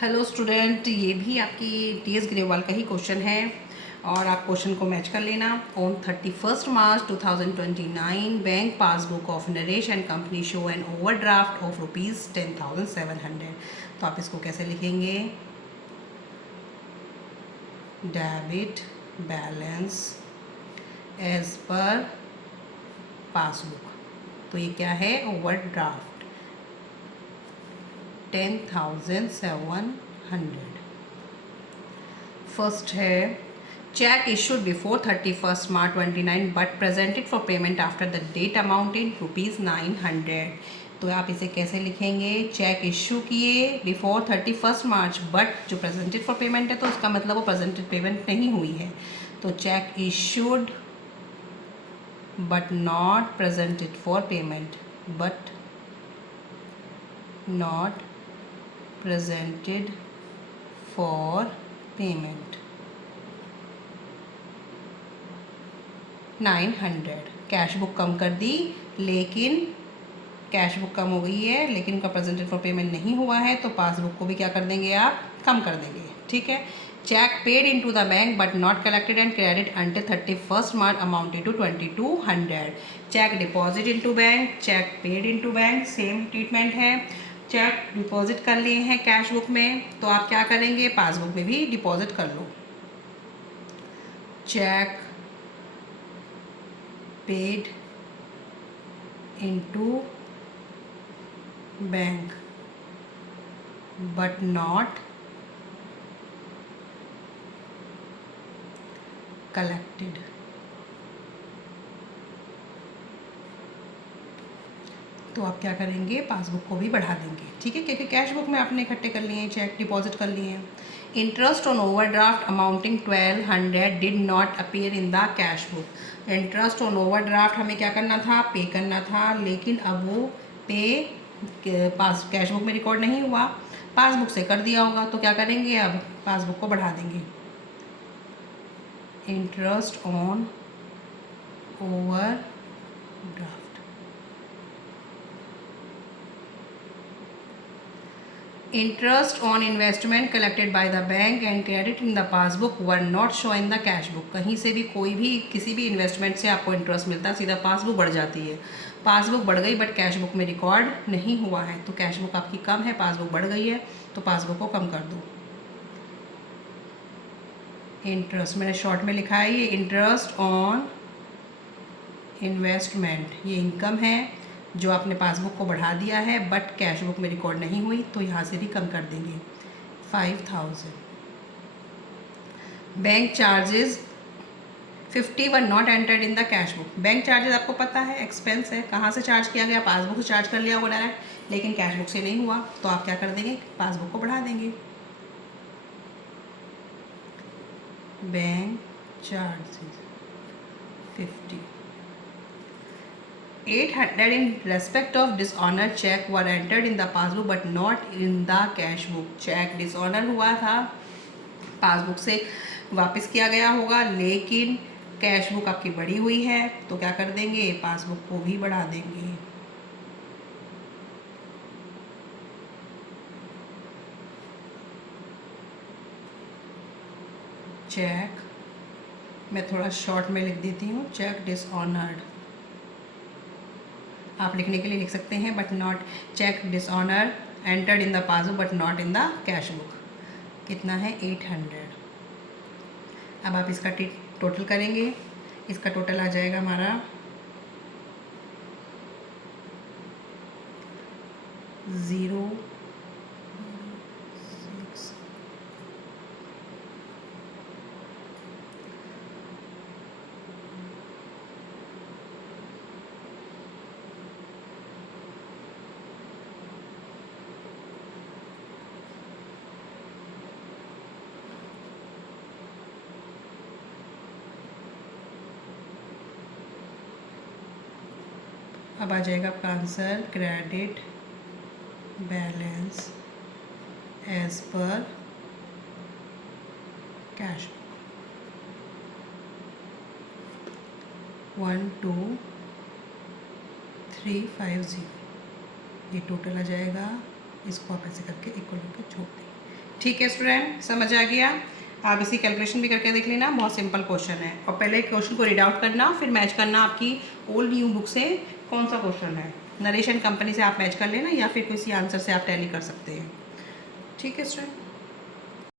Hello student, ये भी आपकी टीएस ग्रेवाल का ही क्वेश्चन है और आप क्वेश्चन को मैच कर लेना। On 31 March 2029 bank passbook of Naresh and company show an overdraft of ₹10,700। तो आप इसको कैसे लिखेंगे? Debit balance as per passbook. तो ये क्या है? ओवरड्राफ्ट 10,700। फर्स्ट है cheque issued before 31 March 29 but presented for payment after the date amount in ₹900। तो आप इसे कैसे लिखेंगे? चेक इशू किए बिफोर 31 मार्च बट जो प्रेजेंटेड फॉर पेमेंट है तो उसका मतलब वो प्रेजेंटेड पेमेंट नहीं हुई है। तो cheque issued but not presented for payment, but not presented for payment 900। Cash book कम कर दी, लेकिन कैश बुक कम हो गई है लेकिन उनका प्रेजेंटेड फॉर पेमेंट नहीं हुआ है, तो पासबुक को भी क्या कर देंगे आप? कम कर देंगे। ठीक है। Cheque paid into the bank but not collected and credit until 31 March amounted to 2200। Cheque deposit into bank, cheque paid into bank, same treatment है। चेक डिपॉजिट कर लिए हैं कैश बुक में, तो आप क्या करेंगे? पासबुक में भी डिपॉजिट कर लो। Cheque paid into bank but not collected। तो आप क्या करेंगे? पासबुक को भी बढ़ा देंगे। ठीक है, क्योंकि कैश बुक में आपने इकट्ठे कर लिए हैं, चेक डिपॉजिट कर लिए हैं। Interest on overdraft amounting 1200 did not appear in the cash book. Interest on overdraft हमें क्या करना था? पे करना था, लेकिन अब वो पे पास कैश बुक में रिकॉर्ड नहीं हुआ, पासबुक से कर दिया होगा। तो क्या करेंगे? अब पासबुक को बढ़ा देंगे। Interest on overdraft interest on investment collected by the bank and credit in the passbook were not show in the cash book. कहीं से भी कोई भी किसी भी इन्वेस्टमेंट से आपको इंटरेस्ट मिलता है, सीधा पासबुक बढ़ जाती है। पासबुक बढ़ गई बट कैश बुक में रिकॉर्ड नहीं हुआ है, तो कैश बुक आपकी कम है, पासबुक बढ़ गई है, तो पासबुक को कम कर दो। इंटरेस्ट मैंने शॉर्ट में लिखा है, ये इंटरेस्ट ऑन इन्वेस्टमेंट ये इनकम है जो आपने पासबुक को बढ़ा दिया है, बट कैश बुक में रिकॉर्ड नहीं हुई, तो यहाँ से भी कम कर देंगे 5000। Bank charges 50 were not entered in the cash book. Bank charges आपको पता है एक्सपेंस है, कहाँ से चार्ज किया गया? पासबुक से चार्ज कर लिया होगा डायरेक्ट, लेकिन कैश बुक से नहीं हुआ, तो आप क्या कर देंगे? पासबुक को बढ़ा देंगे। Bank charges 50 800 in respect of dishonor check were entered in the passbook but not in the cash book। Cheque dishonour हुआ था, पासबुक से वापस किया गया होगा, लेकिन कैश बुक आपकी बढ़ी हुई है, तो क्या कर देंगे? पासबुक को भी बढ़ा देंगे। चेक मैं थोड़ा शॉर्ट में लिख देती हूँ, चेक डिसऑनर्ड आप लिखने के लिए लिख सकते हैं, but not cheque dishonour entered in the passbook but not in the cash book. कितना है? 800। अब आप इसका टोटल करेंगे, इसका टोटल आ जाएगा हमारा 0 6 अब आ जाएगा आपका answer credit balance as per cash 12350। ये टोटल आ जाएगा, इसको आप ऐसे करके इक्वल करके छोड़ दें। ठीक है स्टूडेंट, समझ आ गया। आप इसी कैलकुलेशन भी करके देख लेना, बहुत सिंपल क्वेश्चन है। और पहले क्वेश्चन को रीड आउट करना, फिर मैच करना आपकी ओल्ड न्यू बुक से कौन सा क्वेश्चन है। नरेशन कंपनी से आप मैच कर लेना या फिर किसी आंसर से आप टैली कर सकते हैं। ठीक है स्टूडेंट।